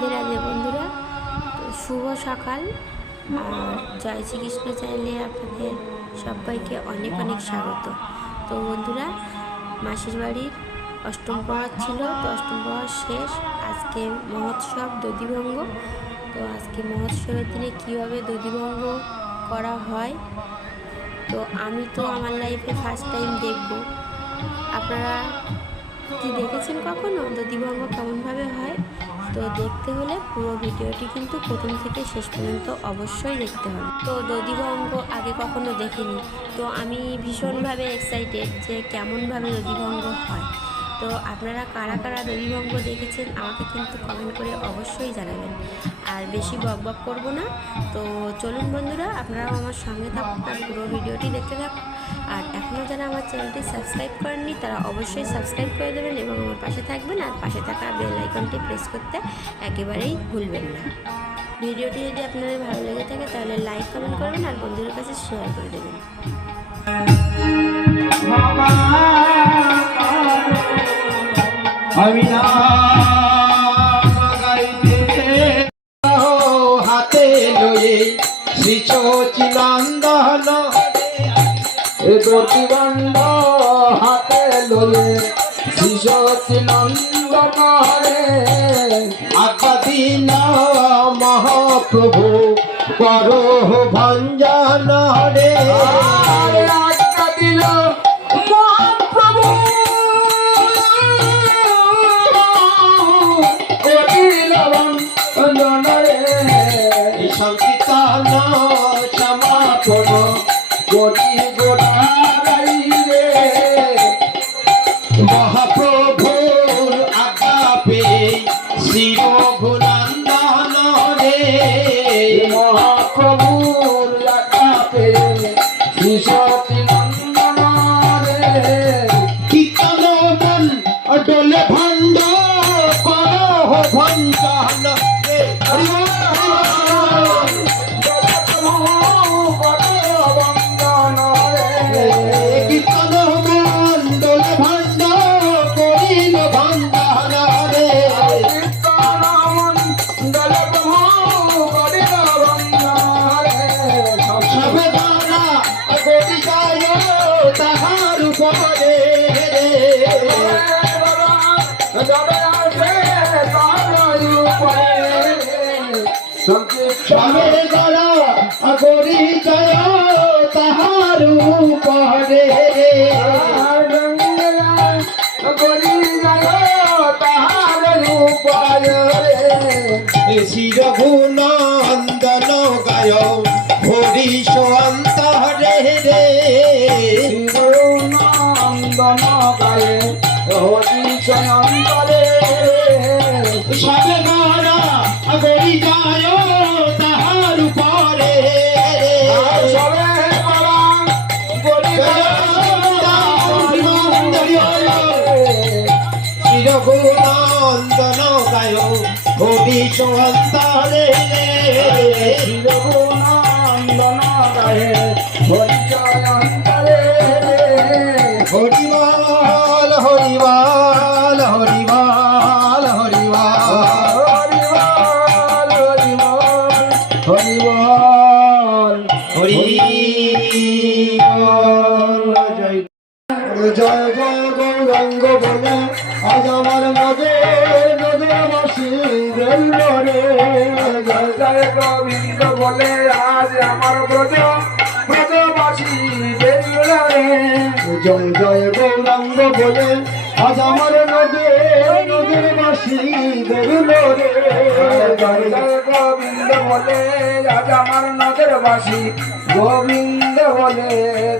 রাধে রাধে বন্ধুরা। তো শুভ সকাল। আর জয় শ্রীকৃষ্ণ চ্যানেলে আপনাদের সবাইকে অনেক অনেক স্বাগত। তো বন্ধুরা, মাসির বাড়ির অষ্টম প্রহর ছিল, তো অষ্টম প্রহর শেষ। আজকে মহোৎসব দধিভঙ্গ। তো আজকে মহোৎসবের দিনে কীভাবে দধিভঙ্গ করা হয়, তো আমি তো আমার লাইফে ফার্স্ট টাইম দেখব। আপনারা কি দেখেছেন কখনো দধিভঙ্গ কেমনভাবে হয়? তো দেখতে হলে পুরো ভিডিওটি কিন্তু প্রথম থেকে শেষ পর্যন্ত অবশ্যই দেখতে হবে। তো দধিভঙ্গ আগে কখনো দেখিনি, তো আমি ভীষণভাবে এক্সাইটেড যে কেমনভাবে দধিভঙ্গ হয়। তো আপনারা কারা কারা দধিভঙ্গ দেখেছেন আমাকে কিন্তু কমেন্ট করে অবশ্যই জানাবেন। আর বেশি বকবক করব না, তো চলুন বন্ধুরা, আপনারাও আমার সঙ্গে থাকুন আর পুরো ভিডিওটি দেখতে থাকুন। আর এখনও যারা আমার চ্যানেলটি সাবস্ক্রাইব করেননি তারা অবশ্যই সাবস্ক্রাইব করে দেবেন এবং আমার পাশে থাকবেন। আর পাশে থাকা বেল আইকনটি প্রেস করতে একেবারেই ভুলবেন না। ভিডিওটি যদি আপনাদের ভালো লেগে থাকে তাহলে লাইক কমেন্ট করবেন আর বন্ধুদের কাছে শেয়ার করে দেবেন। আমি না হাতে লয়ে শ্রী সচিনন্দন দধিবন্ধ হাতে লয়ে শ্রী সচিনন্দন রে আজ্ঞা দিন মহাপ্রভু করো ভঞ্জন রে আজ্ঞা দিল মহাপ্রভু সংকীর্তন সমাপন গোটি গোড়াই রে মহাপ্রভুর আজ্ঞা পেয়ে শ্রী রঘুনন্দন রে মহাপ্রভুর আজ্ঞা পেয়ে শ্রী সচিনন্দন রে কীর্তন মন ডোলে ভণ্ড করো ভঞ্জন রে কীর্তন মন্ডল ভণ্ড করিল ভঞ্জন রে কীর্তন মন্ডল করিল ভঞ্জন রে সবে ধারা গতি যায় তাহার উপরে রে সবে আসে তাহার উপরে সবে ধারা গতি যায় তাহার উপরে শ্রী রঘুনন্দন গায় হরিশ অন্তরে রে শ্রী রঘুনন্দন গায়ে হরিশ অন্তরে সবে মারা গরি যায় তাহার উপরে সবে মারা গরি শ্রী রঘুনন্দন গায় হরিশ অন্তরে শ্রী রঘুনন্দন গায়ে হরিশ অন্তরে হরিবল হরিবল হরিবল হরিবল হরিবল হরিবল জয় জয় গৌরাঙ্গ বলে আজ আমার নদের বাসী বেরুল রে জয় জয় গোবিন্দ বলে আজ আমার ব্রজবাসী বেরুল রে জয় জয় গৌরাঙ্গ বলে আজ আমার নদের বাসী বেরুল রে জয় জয় গোবিন্দ বলে আজ আমার নদের বাসী গোবিন্দ বলে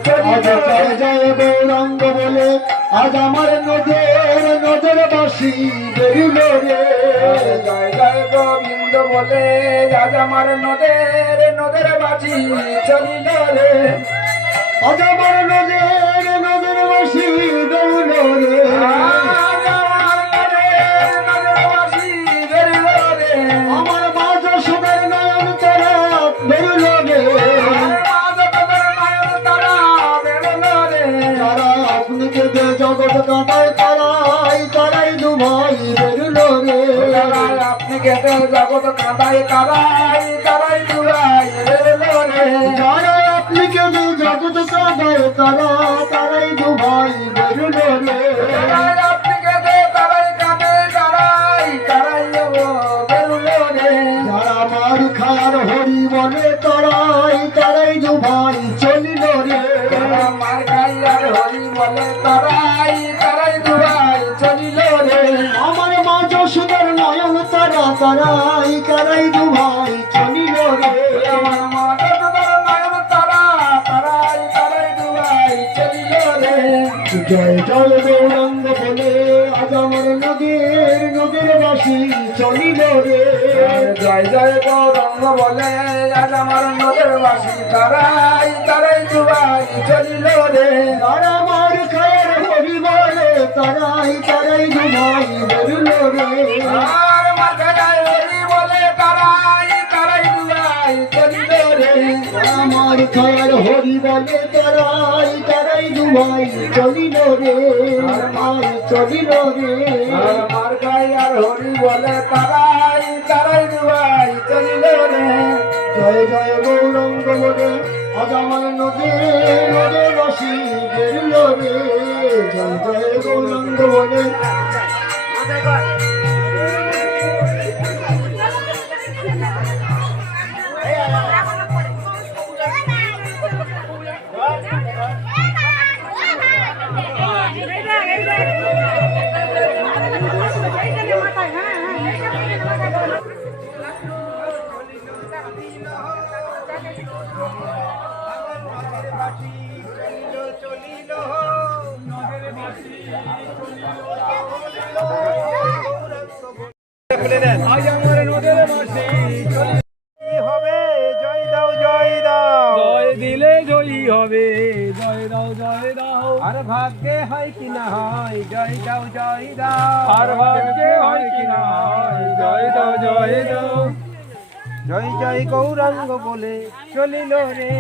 জয় জয় গৌরাঙ্গ বলে আজ আমার নদের বাসী বেরুল রে জয় জয় গোবিন্দ বলে আজ আমার নদের বাসী চলিল রে আজ আমার নদের বাসী বেরুল রে আমার মাঝ সুদের নয়ন তারা বেরুল রে তারা আপনাকে জগৎ কাটায় তারাই দুভাই বেরুল রে আপনি কেটে জগৎ কাঁদায় কারাই কারাই দুরাই বেরলো রে যারা আপনি কেন জগৎ কাঁদায় তারা তারাই দু ভাই বেরুলো রে কারাই আপনি কেটে কারাই কাঁদে কারাই কারাই বেরলো রে যারা মার খার হরি বলে তারাই তারাই দু ভাই চলিল রে মার খাই আর হরি বলে তারাই তারাই দুরাই চলিল রে আমার মা যশোদার নয়ন তারা তারাই তারাই দু ভাই চলিল রে আমার মা যশোদার নয়ন তারা তারাই তারাই দুরাই চলিল রে জয় জয় গৌরাঙ্গ বলে আজ আমার নদীর বাসী চলিল রে জয় জয় গৌরঙ্গ বলে আজ আমার নদের বাসী তারাই তারাই দুয়াই চলিল রে তারা মার খায়ের হরি বলে তারাই তারাই দু ভাই বেরুল রে আর মাথায় হরি বলে তারাই তারাই দুয়াই চলিল রে আমার খায়ের হরি বলে তারাই তারাই দু ভাই চলিল রে আমার চলিল রে আর মার গাই আর হরি বলে তারাই তারাই দুয়াই চলিল রে জয় জয় গৌরঙ্গ বলে আজ আমার নদীর বাসী বেরুল রে জয় জয় গৌরঙ্গ বলে আজ আমার নদের বাসী হবে জয় দাও জয় দাও জয় দিলে জয়ী হবে, জয় দাও জয় দাও। আর ভাগ্যে হয় কি না হয় জয় দাও জয় দাও আর ভাগ্যে হয় কি না হয়, জয় দাও জয় দাও। জয় জয় গৌরাঙ্গ বলে চলিল রে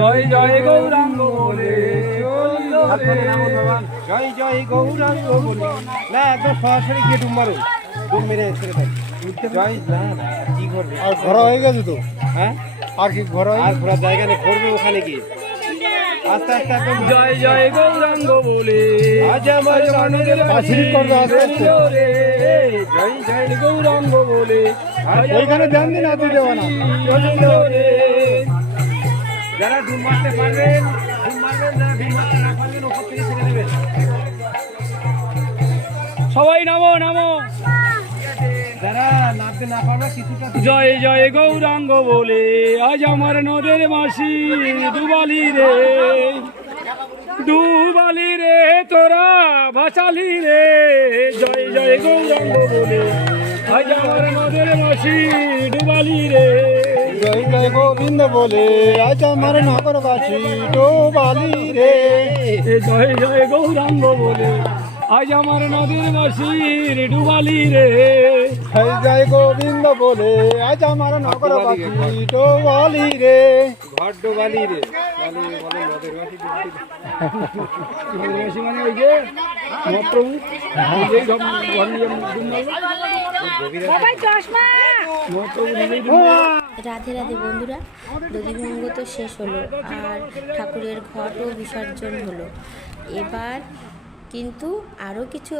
জয় জয় গৌরাঙ্গ বলে চলিল রে। জয় জয় গৌরাঙ্গ বলে না একদম সরাসরি গিয়ে ডুব মারো ডুব মেরে ছেড়ে দেয় জয় না না কি করবে আর ঘোরা হয়ে গেছে তো হ্যাঁ আর কি ঘোরা আর ঘোরার জায়গা নেই ঘুরবে ওখানে গিয়ে আস্তে আস্তে একদম জয় জয় গৌরাঙ্গ বলে আজ আমার নদের বাসী চলিল রে। জয় জয় গৌরাঙ্গ বলে ওইখানে ধ্যান দিন হাতে দেওয়া না চলিল রে। যারা ডুব মারতে পারবেন ডুব মারবেন, যারা ডুব মারতে না পারবেন ওপর থেকে ছেড়ে দেবেন। সবাই নামো নামো। যারা নামতে না পারবে কিছুটা জয় জয় গৌরাঙ্গ বলে আজ আমার নদের মাসি ডুবালি রে, ডুবালি রে তোরা বাঁচালি রে। জয় জয় গৌরাঙ্গ বলে আজ আমার নদের মাসি ডুবালি রে। জয় জয় গোবিন্দ বলে আজ আমার নগরবাসী ডোবালি রে এ জয় জয় গৌরাঙ্গ বলে আজ আমার নদের মাসির ডুবালি রে। জয় জয় গোবিন্দ বলে আজ আমার নগরবাসী ডোবালি রে ঘর ডোবালি রে বলে নদের বাসী নদের মাসি মানে ওই যে মহাপ্রভু নিজেই সব ঘর নিয়ে ডুব মারবে। মহাপ্রভু নিজেই ডুব মারবে। রাধে রাধে বন্ধুরা, দধিভঙ্গ তো শেষ হলো আর ঠাকুরের ঘটও বিসর্জন হলো। এবার কিন্তু আরও কিছু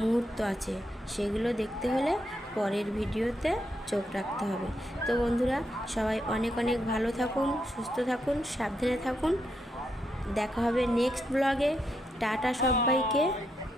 মুহূর্ত আছে, সেগুলো দেখতে হলে পরের ভিডিওতে চোখ রাখতে হবে। তো বন্ধুরা, সবাই অনেক অনেক ভালো থাকুন, সুস্থ থাকুন, সাবধানে থাকুন। দেখা হবে নেক্সট ব্লগে। টাটা সবাইকে।